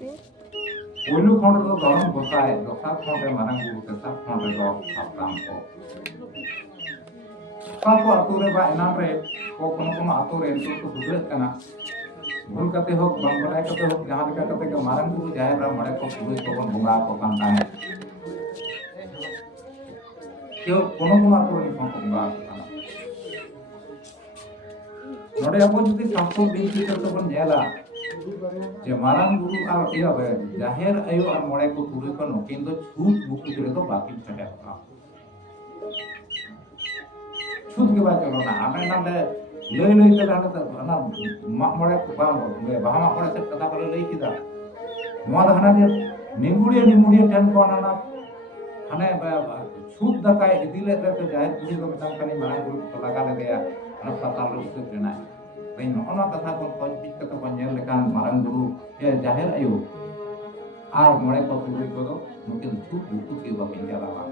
Ulu khonde do dalam gosai, dosar khonde marang guru kesar khonde do sapram ko. Kalau atur ba enan re, ko kono atur itu tu sudah kena. Bul kate hok, bang balai kate hok, jahan kate ke marang guru jahir ram mare ko guru ko kon bunga ko kan tanya. Kyo kono atur ni kon bunga ko kan. Node apa jadi satu binti tertukan jela. Je marang guru ar iya be jahir ayo ar mare ko guru ko nokin do छूट buku jere to baki chahe ka. छूट के बाद चलो ना आने ना ले ले चला ना ना mak mare ko ba me bahama kore se kata bale lei kida. Noa da hana je nimudia ten ko na hane छूट दकाय idile te jahir guru ko metang kani marang guru ko laga le ya ana patal ru se kena. Bain ono kata kon pojit kata panjel lekan marang guru ya jahir ayo ar mare ko guru ko do mungkin छूट buku ke ba pinjala ba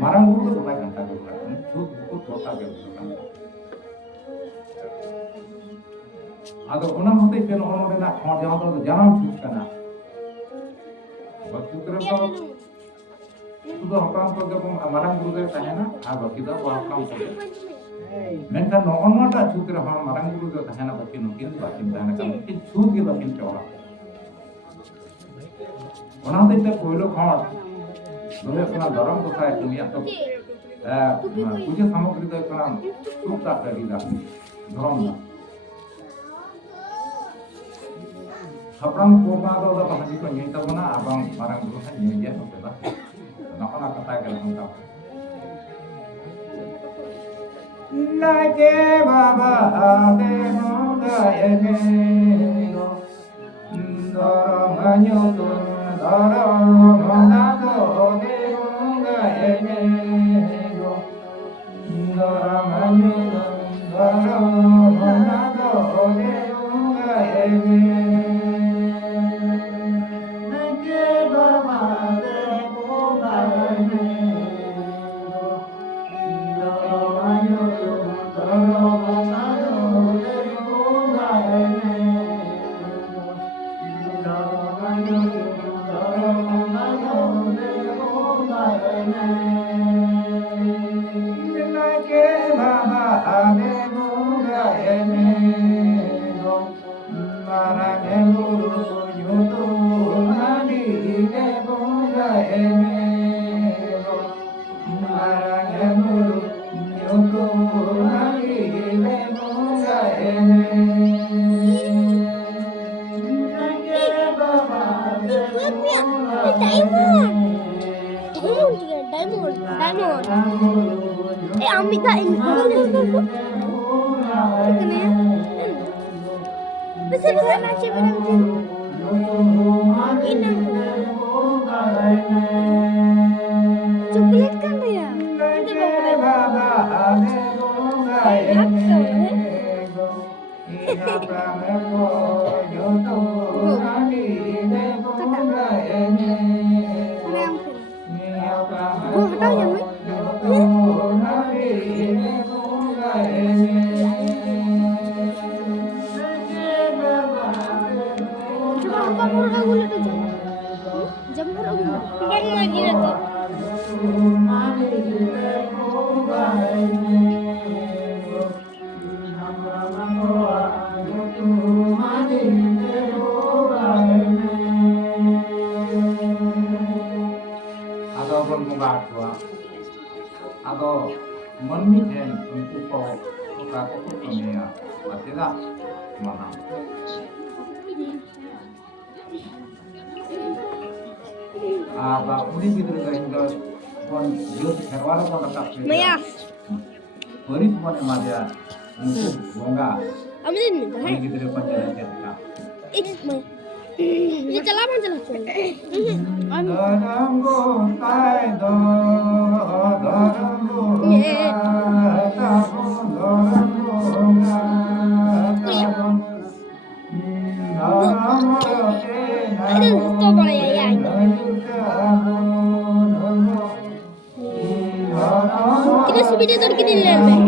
marang guru to ba kanta guru kan छूट buku tota ke guru kan ado ona mote ken ono de na khon jaha to janam छूट kana bakti kare ko sudah hapam ko jab marang guru de tahena a bakti da ko hapam ko menkan no ta छूट re hon marang guru de tahena bakti no kin bakti tahena kan kin छूट ke bakti chola ona de te koilo khon dole kana daram ko sai dunia to puja samagri to kana छूट ta kari da dharam da hapram ko ba do da haji ko nyai ta bona abang marang guru ha nyai dia to da nakona kata ke lengkap Nage baba ade moga ene doro manyo doro monago ode moga ene doro manyo doro monago ode moga ene Nage baba ade moga ene doro manyo Amita ini bisa macam ini coklat kan dia Ado manmi ten untuk kau dunia tidak mana apa ini gitu kan kon jod herwala kon tak Maya beri semua nama dia untuk bongga amin ini gitu panjang cerita ये चला कौन चला दरंगो काय दो दरंगो तो बड़ा यार कितने सुबह तो कितने ले में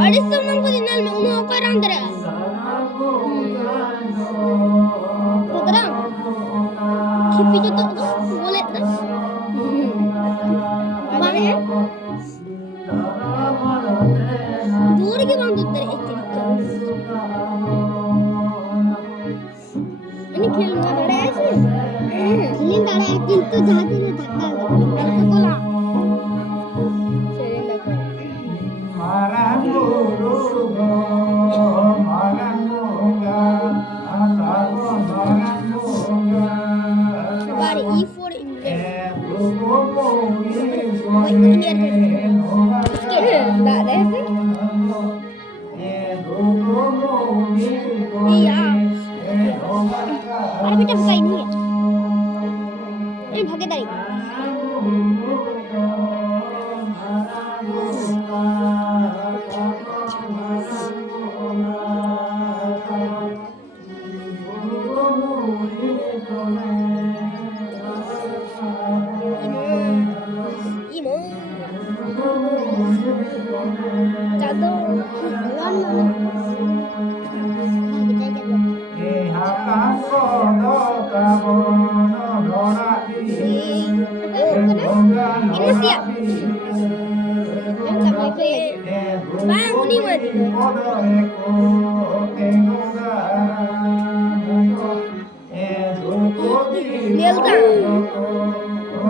और इस सब नाम को दिन में उन्होंने कोई रंग दे दूर के बांध उतर ini खेल हुआ बड़ा ऐसे खेलने बड़ा है किंतु जाते रे धक्का लगा बोला चले लगा बारी E4 enggak ada sih iya अरे बेटा भाई नहीं है अरे भागीदारी इमो जादू ini siap bang ini mati Nelta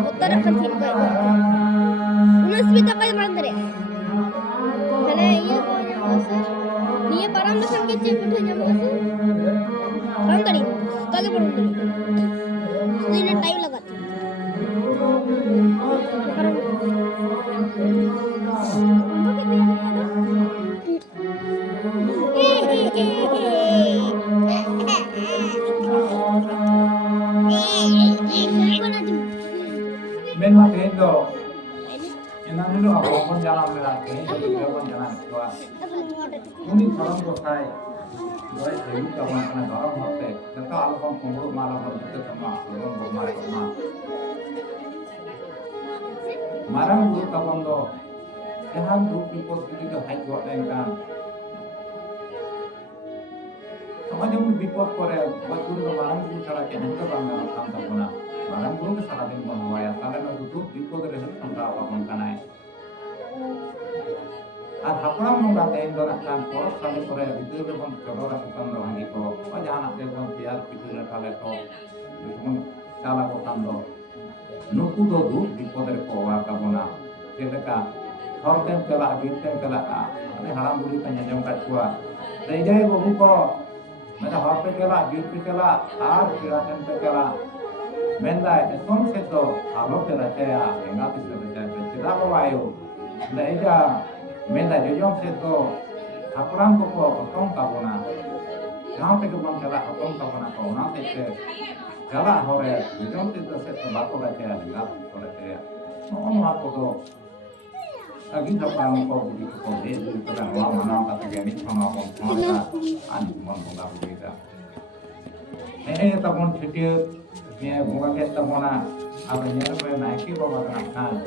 Uttarakhand का उन्नीस भी तक मंदिर है मैंने ये बोला ये परम दर्शन के चेप उठे जब उसे मंदिर कागे मंदिर तो इन्हें टाइम लगा Memang itu, yang dulu aku pun jalan lagi, juga pun jalan tua. Ini orang bosai, boleh jadi kawan anak orang hotel. Kita alfam kumur malam berjuta sama, orang bermain sama. Marang dulu kawan do, yang dulu people itu high court kan. Sama juga people Korea, buat dulu marang dulu cara kena itu bangga orang tampuna. Marang dulu salah dengan bahaya, karena itu people dari sana tanpa apa mengkanai. Ad hapram mengkata Indo akan koros kali Korea itu dengan corona bukan doang itu. Aja anak dia pun biar pikir kali itu, itu salah bukan do. Nuku do people dari Korea kabuna. Jika horten kelak, binten kelak, ini haram buli tanya jam kedua. Sejauh itu buku, mereka horten kelak, binten kelak, kirakan kelak. Mendai itu seto, kalau kelak saya enggak bisa berjaya. Tidak apa ayo. Leja menda jujur seto akuran koko otong kabuna yang te kebun kala otong kabuna kau nanti te kala hore jujur seto seto bako baca enggak boleh ya semua aku tuh lagi kapan kau begitu kau deh itu kan orang mana kata gini sama kau semua ani mon bunga begitu ini tabun cuci ni bunga kita mana apa nyampe naiki bawa kan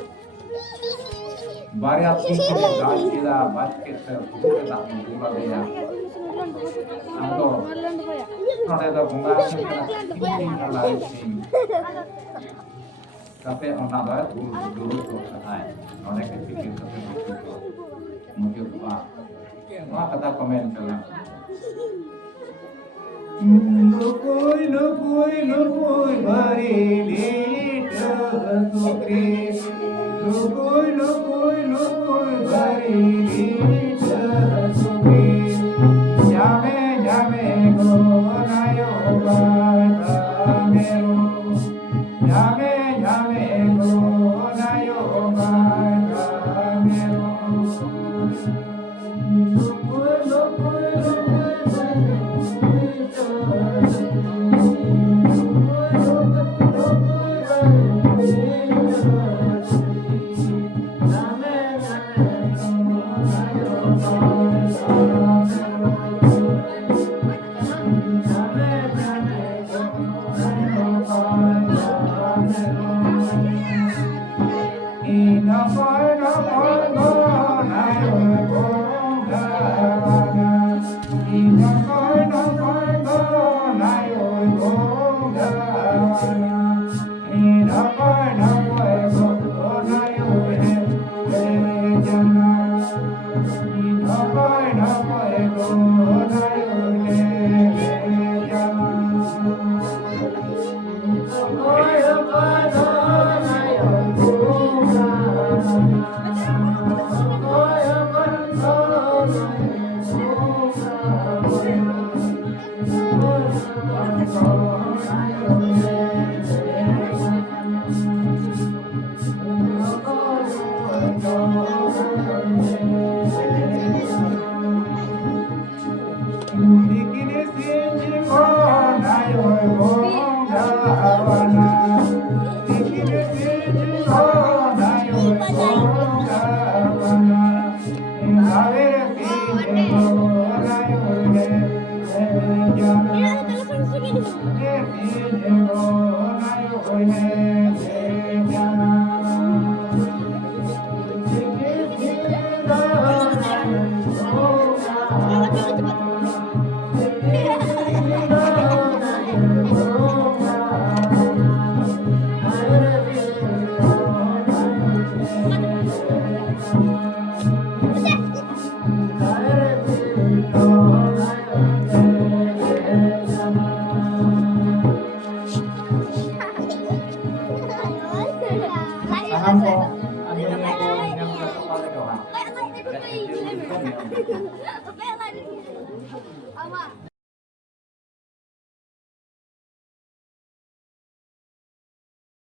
Baria tinggi gas kita basket bukan tak menjual dia. Anto, ada dah bunga kita kalau ini. Tapi orang dah dulu tu saya, orang kepikir tapi mungkin apa. Wah kata komen kalau. Lukui bari lihat sukri. Lukui bari lihat sukri. Jame go nayo bata mero. Jame go nayo bata mero. No, Enak telepon segini. Cepat, cepat, cepat. Tangan kok, ambil yang kau yang kepala kau. Kayak